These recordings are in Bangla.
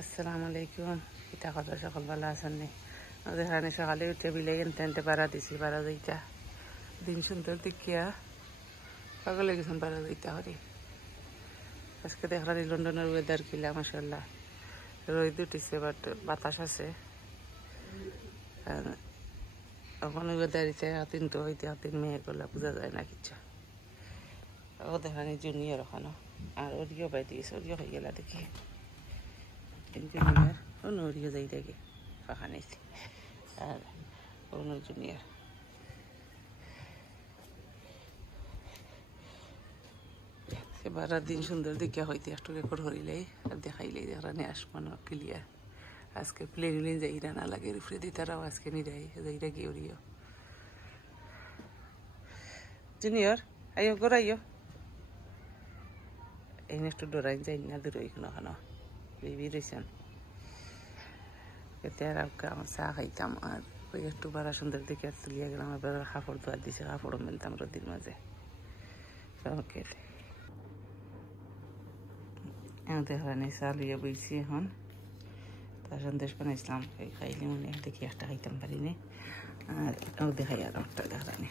আসসালামু আলাইকুম। ইটা কথা সকল ভালো আছেন নি? আমাদের এখানে সকালে উঠে বিলে এনতে পাড়া দিছি, পাড়া দিইটা দিন সুন্দর দেখিয়া পাগল হয়ে গেছেন পাড়া দিইটা হরি। আজকে দেখলাম লন্ডনের ওয়েদার কিলা মাশাআল্লাহ, রোদ উঠিছে বাট বাতাস আছে। এখন ওয়েদার ইচ্ছে হাতিন তো হইতে হাতিন মেয়ে করলে বোঝা যায় না কিচ্ছু। ও দেখানি জুনিয়র ওখানো আর ওরিও বাই দিয়েছে, ওরিও হয়ে গেলা দেখি জুনিয়র অন্য ওরিও যাই দেখে ফাঁকা নিয়েছি আর অন্য জুনিয়র। সেবার দিন সুন্দর দেখিয়া হইতে একটু রেকর্ড করিলেই আর দেখাইলেই দেখানে আসমানো ক্লিয়ার। আজকে প্লেন উলেন যাইরা না লাগে রিফ্রে দিতারাও আজকে নিরাই যাইরা গিয়ে ওরিও জুনিয়র আইও গড়াইও এই একটু ডরাই যাই না দূর ওইখানে ওখানো বেবি রয়েছেন এতে আর আমার চা খাইতাম আর ওই একটু বাড়া সুন্দর দেখে আর তুলিয়া গেলাম। এবার কাপড় ধোয়ার দিছে, কাপড়ও মেলতাম রোদির মাঝে সকের এমন হয়নি। চা লইয়া বইছি এখন, তার সন্দেশ বানাইছিলাম খাইলে মনে দেখি একটা খাইতাম পারিনি আর দেখাই আর একটা দেখানি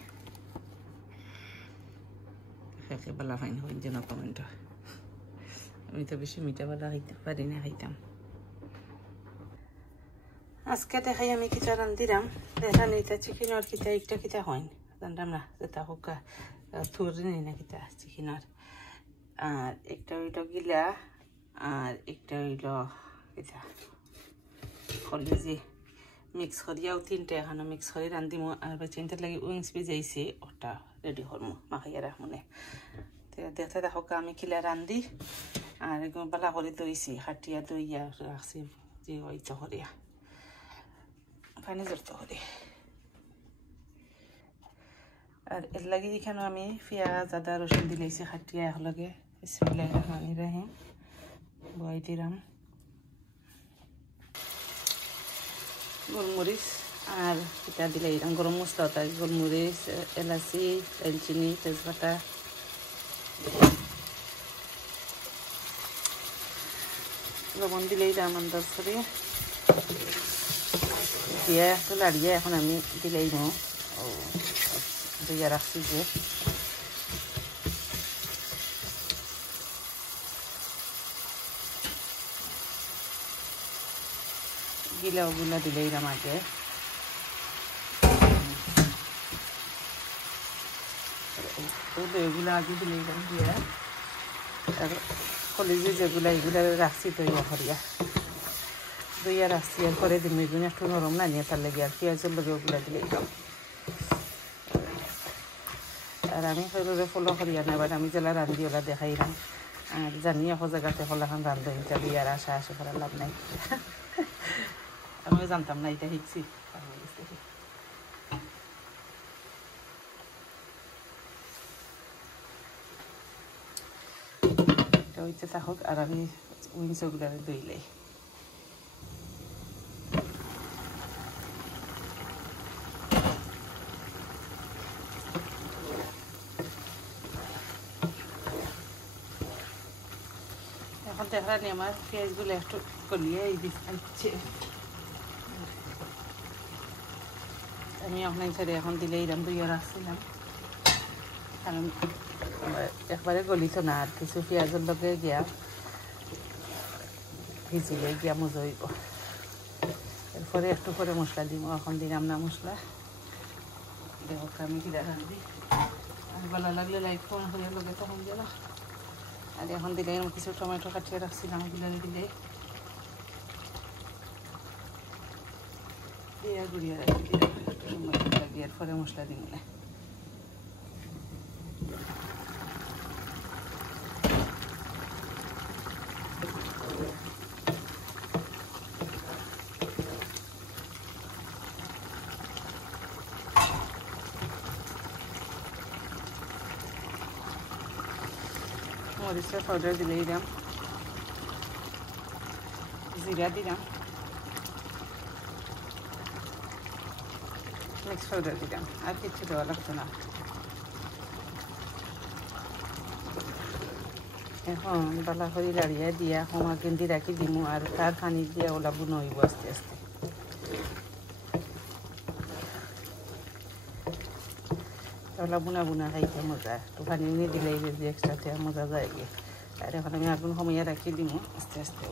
খাইতে বেলা ফাইন হইন যেন কমেন্ট। আমি তো বেশি মিঠা বেলা খাইতে পারি না, খাইতাম। আজকে দেখাই আমি কিতা রান্ধিলাম দেখানি। তা চিকেনের কিতা একটা কিতা হইন জানতাম না, যেটা হোক থুরি নি না কিতা চিকেনের। আর একটা হইল গিলা আর একটা হইল কিতা কলেজি মিক্স করিয়াও তিনটে এখানে মিক্স করে রান্ধিমো। আর চিন্তার লাগে উইংস ভিজাইছি ওটা রেডি করমু মাখাইয়া রাখমনে। দেখতে দেখো আমি কিলা রান্ধি আর এগুলো বালা করে দইছি, খাটিয়া দইয়া রাখছি যে ওইটা করিয়া পানি জড়ত করি। আর এর লাগে এখানে আমি পেঁয়াজ আদা রসুন দিলেছি খাটিয়া একলগে। বিসমিল্লাহির রহমানির রহিম বই দিলাম গোলমরিচ আর এটা দিলে এরকম গরম মশলা তাই গোলমরিচ এলাচি দালচিনি তেজপাতা লবণ দিলেই দাম আন্দাজ করে দিয়ে একটু লাড়িয়ে এখন আমি দিলেই নো দিয়ে রাখছি যে গিলা ওগুলা দিলেই দাম আগে এগুলো আগে দিলেই দাম দিয়ে আর কলেজে যেগুলা এগুলা রাখছি তৈয়া করিয়া দইয়া রাখছি আর করে দিন এগুলো একটু নরম না নিয়ে তার লেগে আর পেঁয়াজের লগে ওগুলা দিলেই দাম। আর আমি সরুরে ফলো করিয়া না, এবার আমি জেলা রান্ধি ওলা দেখাইলাম আর জানি এখন জায়গাতে ফলাখান রান্ধ এটা দিয়ে আর আশা আশা করার লাভ নাই। আমিও জানতাম না, এটা শিখছি। এটা হইতে থাকুক আর আমি উইংসগুলো দইলাই এখন দেখানি আমার পেঁয়াজগুলো একটু গলিয়ে এই দিচ্ছে। আমি আপনার সাইডে এখন দিলেই দাম দইয়া রাখছিলাম কারণ একবারে গলিত না আর কিছু পেঁয়াজের লগে গিয়া ভিজিলে গিয়া মজা হইব। এরপরে একটু করে মশলা দিব, এখন দিলাম না মশলা। দেখো আমি কিনা রান্ধি আর ভালো লাগলে লাইক ফোন করে লগে তখন দিল। আর এখন দিলে কিছু টমেটো কাটিয়ে রাখছিলাম ওগুলো দিলে দিয়ে গুড়িয়ে রাখি লাগিয়ে এরপরে মশলা দিব না। মরিচের পাউডার দিলেই দাম, জিরা দিলাম, মিক্স পাউডার দিলাম, আর কিছু দেওয়া লাগতো না। এখন বালা করে লাড়িয়া দিয়া হোমা গেন্দি রাখি দিমু আর তার পানি দিয়া ওলা বুনো হইব আস্তে আস্তে। ওলা বুনা বুনা খাইতে মজা, একটু পানি নিয়ে দিলে যে একসাথে মজা যায় গে। আর এখন আমি আগুন কমিয়ে রাখি দিমু আস্তে আস্তে।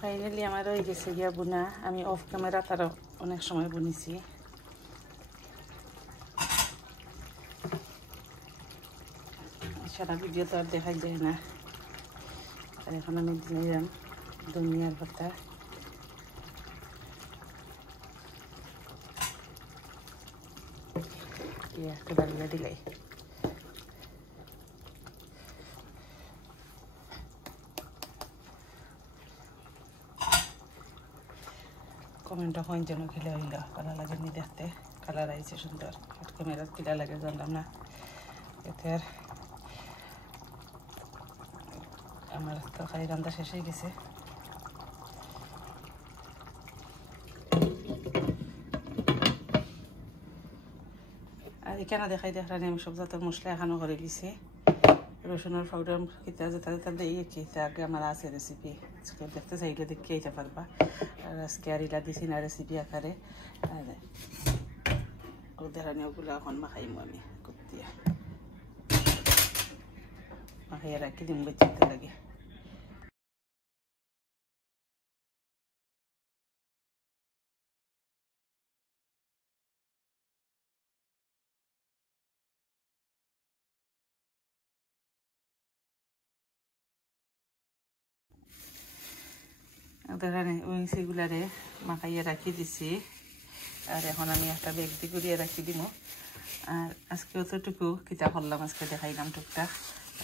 ফাইনালি আমার হয়ে গেছে গিয়া বুনা। আমি অফ ক্যামেরা তারও অনেক সময় বুনিছি। সারা ভিডিও তো আর দেখাই যায় না। আর এখন আমি দিলাম ধনিয়ার পাতা, একটু ডালিয়া দিলাই। কমেন্টটা হয় যেন খেলে হইল, ভালো লাগেনি দেখতে, কালার আইছে সুন্দর। ক্যামেরা কিলা লাগে জানলাম না। এতে আর আমার তরকারি রান্না শেষ হয়ে গেছে। আর এখানে দেখাই দেখলানি আমি সব জাতের মশলা এখানো করে দিছি। রসুনের পাউডার কিতা যেটা যেটা দিয়ে খেতে আগে আমার আছে রেসিপি, দেখতে চাইলে দেখে খেতে পারবা। আর আজকে আর ইলা দিছি না রেসিপি আকারে। আর ওদের ওগুলো এখন মাখাইমু আমি করতে মাখাইয়া রাখি দিম বেচতে লাগে। ওই সেগুলারে মাখাইয়া রাখি দিছি। আর এখন আমি একটা ব্যাগ দিয়ে করিয়ে রাখি দিব। আর আজকে অতটুকু কিতা করলাম আজকে দেখাইলাম টুকটাক।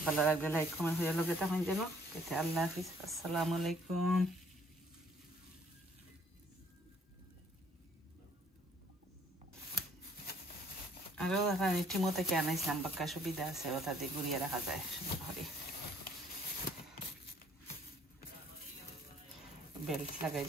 ভালো লাগলে লাইক কমেন্ট হয়ে লোক এটা হয়ে যাবো। আল্লাহ হাফিজ, আসসালামু আলাইকুম। আরও টিমো থেকে আনাইছিলাম, বাক্কা সুবিধা আছে, ওটা দিয়ে ঘুরিয়ে রাখা যায় বেল্ট লাগাই।